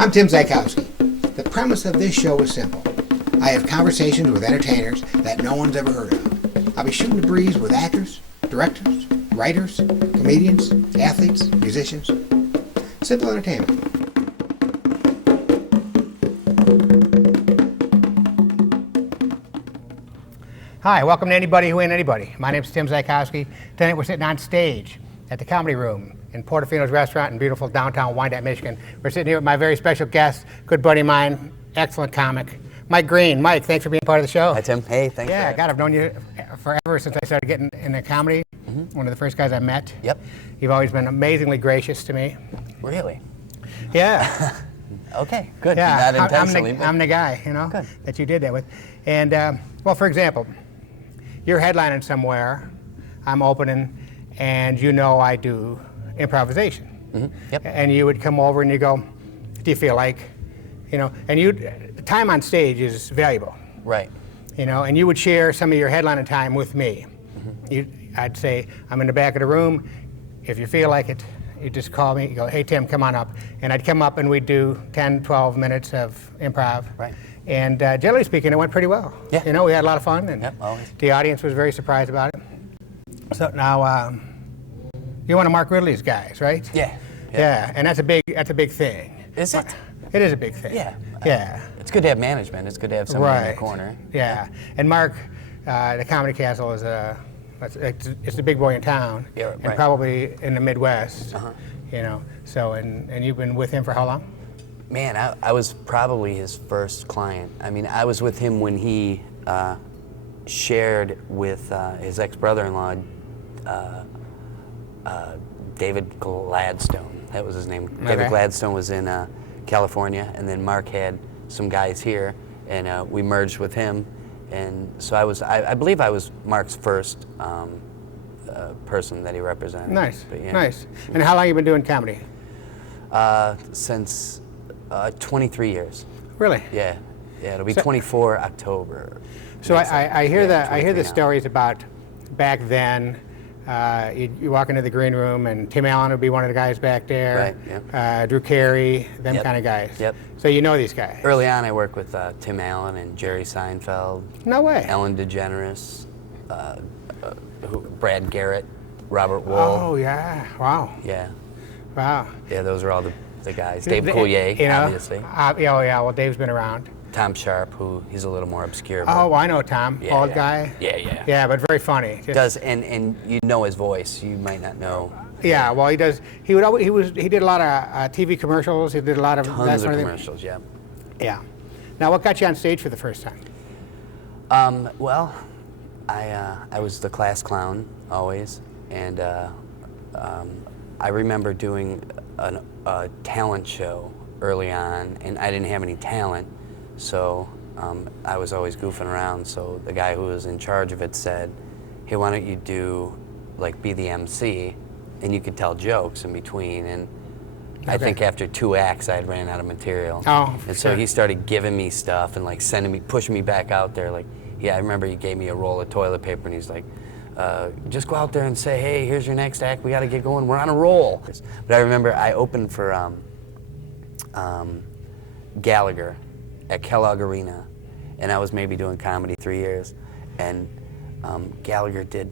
I'm Tim Zajkowski. The premise of this show is simple. I have conversations with entertainers that no one's ever heard of. I'll be shooting the breeze with actors, directors, writers, comedians, athletes, musicians. Simple entertainment. Hi, welcome to Anybody Who Ain't Anybody. My name's Tim Zajkowski. Tonight we're sitting on stage at the Comedy Room in Portofino's restaurant in beautiful downtown Wyandotte, Michigan. We're sitting here with my very special guest, good buddy of mine, excellent comic, Mike Green. Mike, thanks for being part of the show. Hi, Tim. Hey, thanks. Yeah, God, I've known you forever since I started getting into comedy. One of the first guys I met. Yep. You've always been amazingly gracious to me. Really? Yeah. Okay, good. Yeah, Not intentionally. I'm the guy, you know, Good. that you did that with. And, well, for example, you're headlining somewhere, I'm opening, and you know I do improvisation. Yep. And you would come over and you go, do you feel like, you know, and the time on stage is valuable. Right. You know, and you would share some of your headlining time with me. I'd say, I'm in the back of the room, if you feel like it, you just call me, you go, hey Tim, come on up. And I'd come up and we'd do 10, 12 minutes of improv. Right. And generally speaking, it went pretty well. Yeah. You know, we had a lot of fun, and Yep, always. the audience was very surprised about it. So now, you're one of Mark Ridley's guys, right? Yeah. Yeah, and that's a big thing. Is it? It is a big thing. Yeah. Yeah. It's good to have management. It's good to have somebody in Right. the corner. Yeah. And Mark, the Comedy Castle is it's the big boy in town, Yeah, and right. probably in the Midwest. Uh-huh. You know. So and you've been with him for how long? Man, I was probably his first client. I mean, I was with him when he shared with his ex-brother-in-law, David Gladstone. That was his name. Okay. David Gladstone was in California, and then Mark had some guys here, and we merged with him. And so I believe I was Mark's first person that he represented. Nice. But, yeah. Nice. And how long you been doing comedy? Since 23 years. Really? Yeah, it'll be 24 October. So I hear the 23 now. stories about back then. You walk into the green room and Tim Allen would be one of the guys back there. Right, yep. Drew Carey, them Yep. kind of guys. Yep. So you know these guys. Early on, I worked with Tim Allen and Jerry Seinfeld, No way. Ellen DeGeneres, Brad Garrett, Robert Wool. Oh yeah. Wow. Yeah, Wow. those are all the guys. Dave Coulier, You know? obviously. Oh yeah. Well, Dave's been around. Tom Sharp, he's a little more obscure. But Oh, I know Tom. yeah, Bald yeah. guy. Yeah. Yeah, but very funny. Just- And you know his voice. You might not know. Yeah. Well, he does. He did a lot of TV commercials. He did a lot of that Tons of sort of thing. commercials. Yeah. Yeah. Now, what got you on stage for the first time? Well, I was the class clown always, and I remember doing a talent show early on, and I didn't have any talent, so I was always goofing around. So the guy who was in charge of it said, "Hey, why don't you be the MC, and you could tell jokes in between." And I Okay. think after 2 acts, I had ran out of material. Oh, and so sure. he started giving me stuff and pushing me back out there. Like, yeah, I remember he gave me a roll of toilet paper and he's like, just go out there and say, hey, here's your next act. We got to get going. We're on a roll. But I remember I opened for Gallagher at Kellogg Arena, and I was maybe doing comedy 3 years, and Gallagher did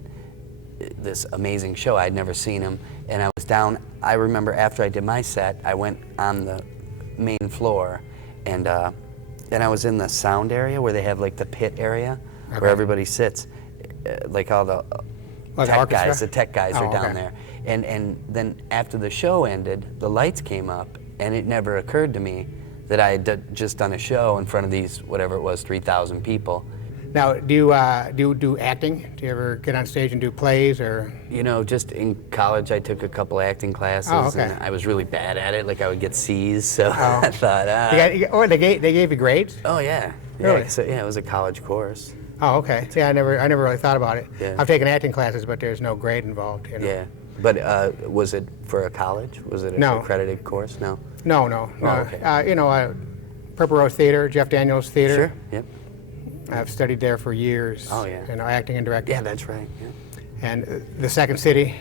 this amazing show. I'd never seen him, and I was down. I remember after I did my set, I went on the main floor, and then I was in the sound area where they have like the pit area Okay. where everybody sits, like all the Like tech orchestra? guys. The tech guys Oh, are down okay. there, and then after the show ended, the lights came up, and it never occurred to me that I had just done a show in front of these, whatever it was, 3,000 people. Now, do you do acting? Do you ever get on stage and do plays or? You know, just in college, I took a couple acting classes, Oh, okay. and I was really bad at it. Like, I would get C's, so Oh. I thought, They gave you grades? oh yeah, Really? So yeah, it was a college course. Oh, okay. See, I never really thought about it. Yeah. I've taken acting classes, but there's no grade involved. You know? Yeah, but was it for a college? Was it an No. accredited course? No. No. Oh, okay. Purple Rose Theater, Jeff Daniels Theater. Sure. Yep. I've studied there for years. Oh, yeah. You know, acting and directing. Yeah, that's right. Yeah. And the Second City,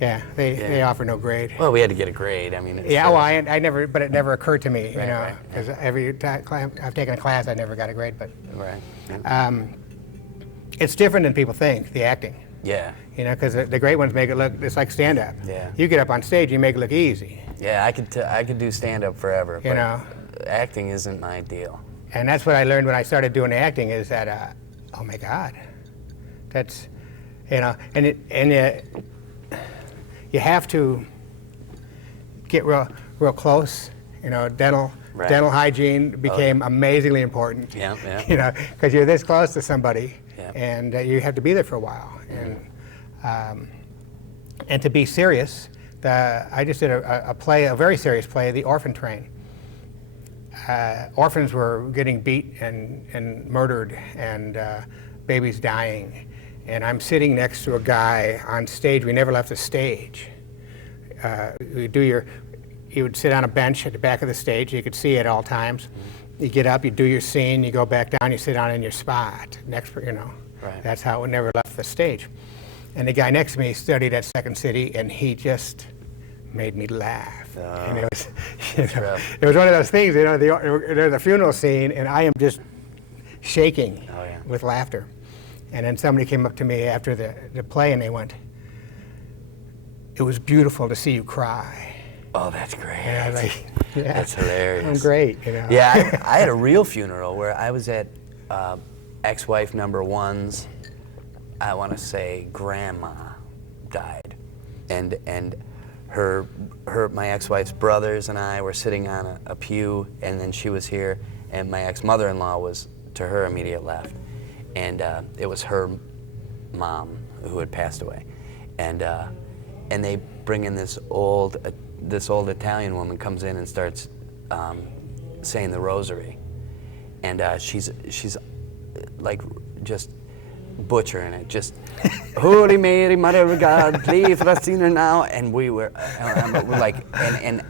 yeah, they offer no grade. Well, we had to get a grade. I mean, Yeah, well, I never, but it never occurred to me, you Right, know, right, because every time I've taken a class, I never got a grade. But right. Yeah. it's different than people think, the acting. Yeah. You know, because the great ones make it look, it's like stand-up. Yeah. You get up on stage, you make it look easy. Yeah, I could do stand-up forever, You but know. acting isn't my deal. And that's what I learned when I started doing acting is that, oh my God, that's, you know, you have to get real close. You know, dental hygiene became amazingly important. Yeah, yeah. You know, because you're this close to somebody, Yeah. and you have to be there for a while. And to be serious, I just did a play, a very serious play, The Orphan Train. Orphans were getting beat and murdered, and babies dying. And I'm sitting next to a guy on stage. We never left the stage. You would sit on a bench at the back of the stage. You could see at all times. You get up, you do your scene, you go back down, you sit down in your spot. Next, you know, Right. That's how we never left the stage. And the guy next to me studied at Second City, and he just made me laugh. And it was, it was one of those things, you know, there's a funeral scene, and I am just shaking with laughter. And then somebody came up to me after the play, and they went, "It was beautiful to see you cry." Oh, that's great. And I was like, yeah, That's hilarious. I'm great, you know. Yeah, I had a real funeral where I was at ex-wife number one's, I want to say, grandma died, and my ex-wife's brothers and I were sitting on a pew, and then she was here, and my ex-mother-in-law was to her immediate left, and it was her mom who had passed away, and they bring in this old Italian woman, comes in and starts saying the rosary, and she's like just butchering it, just Holy Mary, Mother of God, please for us sinner now, and we're like, and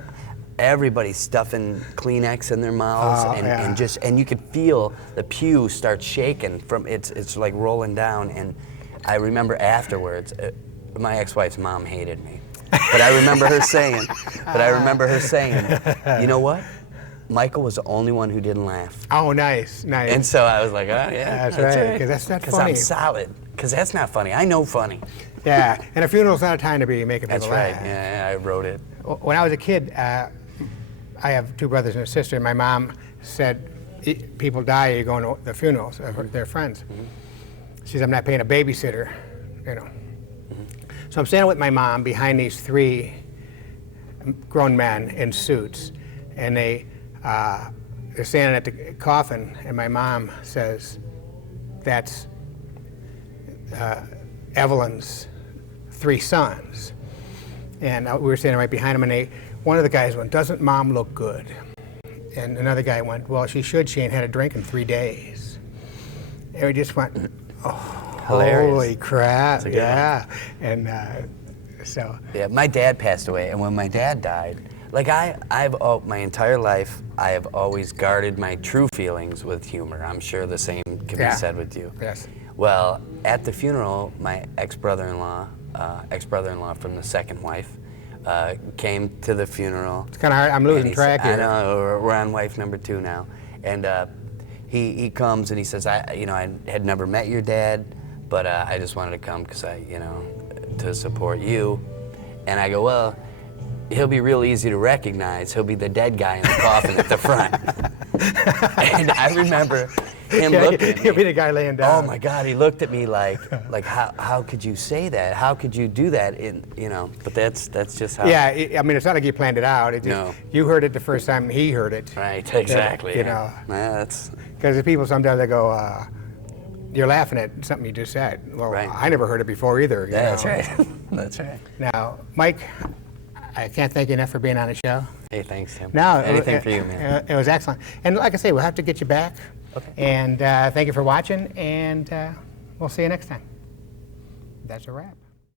everybody's stuffing Kleenex in their mouths, and you could feel the pew start shaking from it's like rolling down, and I remember afterwards, my ex-wife's mom hated me, but I remember her saying, you know what? Michael was the only one who didn't laugh. Oh, nice. And so I was like, oh, yeah, that's right, because that's not funny. Because I'm solid. Because that's not funny. I know funny. Yeah, and a funeral's not a time to be making people laugh. That's right. Yeah, I wrote it. When I was a kid, I have two brothers and a sister, and my mom said, people die, you go to the funerals of their friends. She says, I'm not paying a babysitter, you know. So I'm standing with my mom behind these three grown men in suits, and they're standing at the coffin, and my mom says, that's Evelyn's three sons. And we were standing right behind them, and one of the guys went, doesn't Mom look good? And another guy went, well, she should. She ain't had a drink in 3 days. And we just went, oh, hilarious. Holy crap, yeah. One. And so. Yeah, my dad passed away, and when my dad died, like my entire life, I have always guarded my true feelings with humor. I'm sure the same can be said with you. Yes. Well, at the funeral, my ex-brother-in-law from the second wife, came to the funeral. It's kind of hard. I'm losing track here. I know. We're on wife number 2 now, and he comes and he says, I had never met your dad, but I just wanted to come because to support you. And I go, well, he'll be real easy to recognize. He'll be the dead guy in the coffin at the front. And I remember him looking at me. He'll be the guy laying down. Oh my God, he looked at me like how could you say that? How could you do that? But that's just how. Yeah, I mean, it's not like you planned it out. It just, No. You heard it the first time he heard it. Right, exactly. You know. Yeah, that's. Because the people sometimes they go, you're laughing at something you just said. Well, Right. I never heard it before either. Yeah, that's know? right. That's right. Now, Mike, I can't thank you enough for being on the show. Hey, thanks, Tim. No, Anything for you, man. It was excellent. And like I say, we'll have to get you back. Okay. And thank you for watching, and we'll see you next time. That's a wrap.